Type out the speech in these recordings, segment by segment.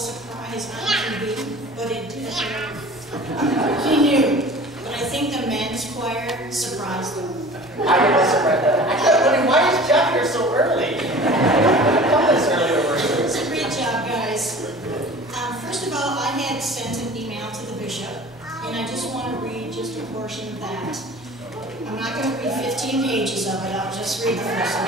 surprise on TV, but it did. He knew, but I think the men's choir surprised them. I wasn't read that. I kept wondering, why is Jeff here so early? Come this early to worship. It's a great job, guys. First of all, I had sent an email to the bishop, and I just want to read just a portion of that. I'm not going to read 15 pages of it, I'll just read the first one.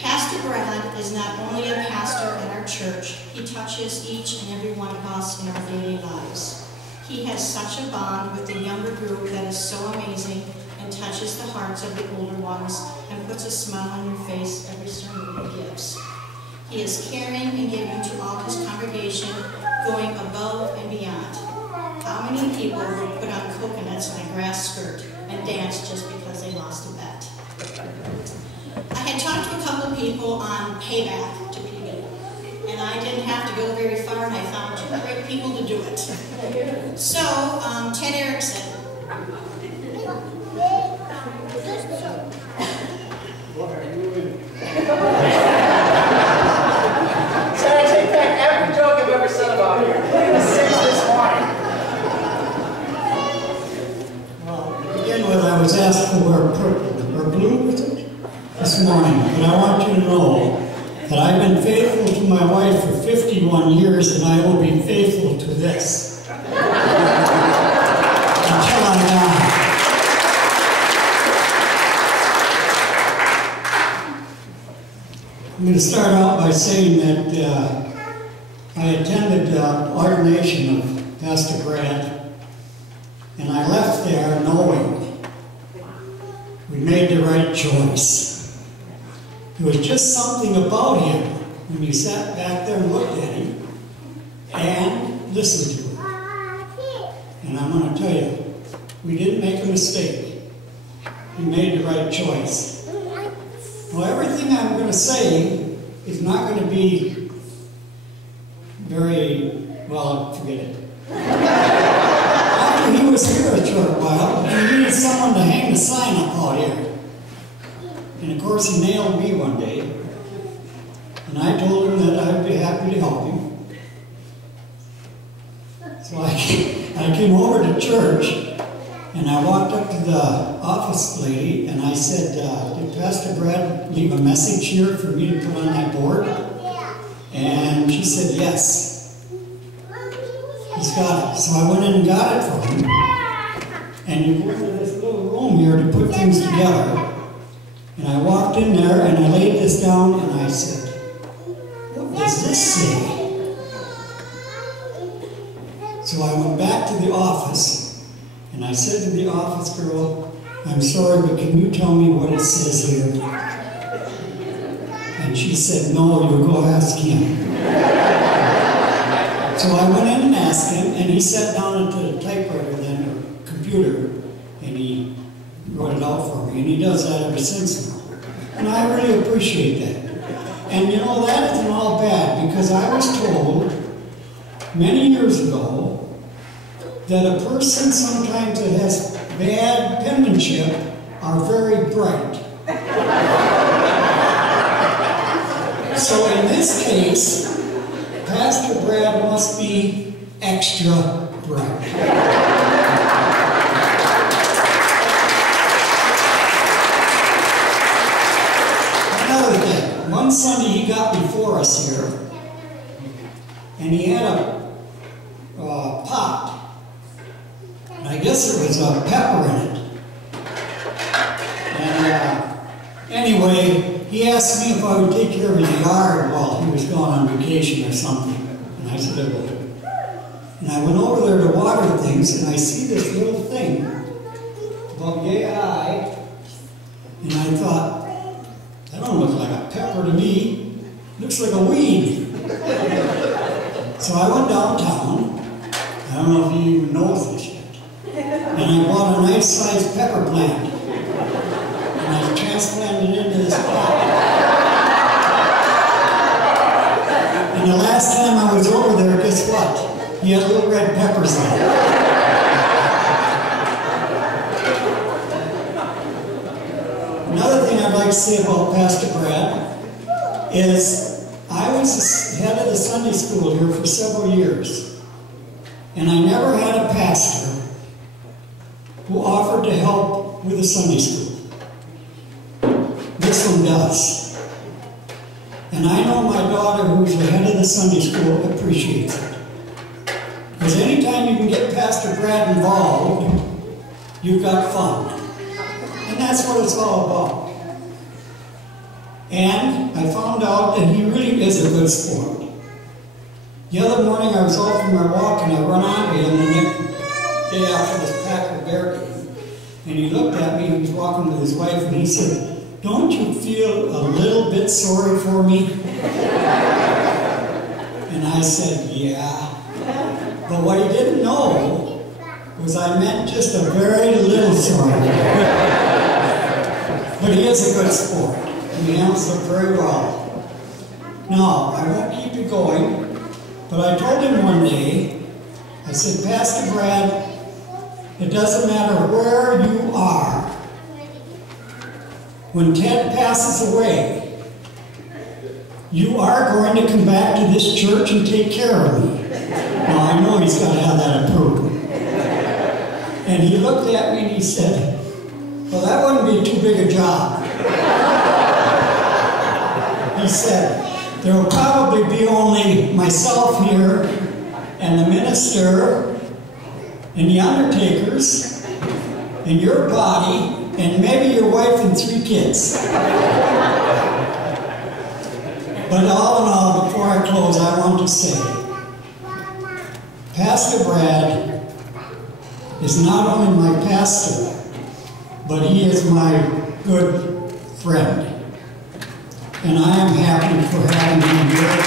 Pastor Brad is not only a pastor at our church, he touches each and every one of us in our daily lives. He has such a bond with the younger group that is so amazing and touches the hearts of the older ones and puts a smile on your face every sermon he gives. He is caring and giving to all his congregation, going above and beyond. How many people would put on coconuts and a grass skirt and dance just because they lost a bet? I had talked to a couple people on payback to people, and I didn't have to go very far, and I found two great people to do it. So, Ted Erickson. So I take back every joke I've ever said about you, including the 6 this morning. Well, to begin with, I was asked to wear purple, or blue with it, this morning, but I want you to know that I've been faithful to my wife for 51 years, and I will be faithful to this. Until I'm gone. I'm going to start out by saying that I attended the ordination of Pastor Brad, and I left there knowing we made the right choice. There was just something about him when you sat back there and looked at him and listened to him. And I'm going to tell you, we didn't make a mistake. We made the right choice. Well, everything I'm going to say is not going to be very, well, forget it. After he was here a short while, he needed someone to hang the sign up out here. And of course, he nailed me one day, and I told him that I'd be happy to help him. So I came over to church, and I walked up to the office lady, and I said, did Pastor Brad leave a message here for me to put on that board? And she said, yes. He's got it. So I went in and got it for him. And you go into this little room here to put things together. And I walked in there and I laid this down and I said, what does this say? So I went back to the office and I said to the office girl, I'm sorry, but can you tell me what it says here? And she said, no, you go ask him. So I went in and asked him, and he sat down at the typewriter then, or computer, and he wrote it out for me, and he does that ever since now. And I really appreciate that. And you know, that isn't all bad, because I was told many years ago that a person sometimes that has bad penmanship are very bright. So in this case, Pastor Brad must be extra bright. Another thing, one Sunday he got before us here, and he had a pot, and I guess there was a pepper in it. And anyway, he asked me if I would take care of his yard while he was gone on vacation or something. And I said I would. And I went over there to water things, and I see this little thing about yay high, and I thought, that don't look like a pepper to me. It looks like a weed. So I went downtown. I don't know if he even knows this yet. And I bought a nice-sized pepper plant. And I transplanted it into this pot. And the last time I was over there, guess what? He had little red peppers on it. Another thing I'd like to say about Pastor Brad is I was the head of the Sunday school here for several years, and I never had a pastor who offered to help with the Sunday school. This one does. And I know my daughter, who's the head of the Sunday school, appreciates it. Because anytime you can get Pastor Brad involved, you've got fun. And that's what it's all about. And I found out that he really is a good sport. The other morning I was out for my walk and I run onto him the next day after this pack of bear game. And he looked at me, he was walking with his wife, and he said, "Don't you feel a little bit sorry for me?" And I said, "Yeah." But what he didn't know was I meant just a very little sorry. But he is a good sport, and he handles it very well. Now, I won't keep you going, but I told him one day, I said, "Pastor Brad, it doesn't matter where you are. When Ted passes away, you are going to come back to this church and take care of me." Now, I know he's got to have that approved. And he looked at me and he said, "Well, that wouldn't be too big a job." He said, "There will probably be only myself here and the minister and the undertakers and your body and maybe your wife and 3 kids." But all in all, before I close, I want to say, Pastor Brad is not only my pastor, but he is my good friend. And I am happy for having him here.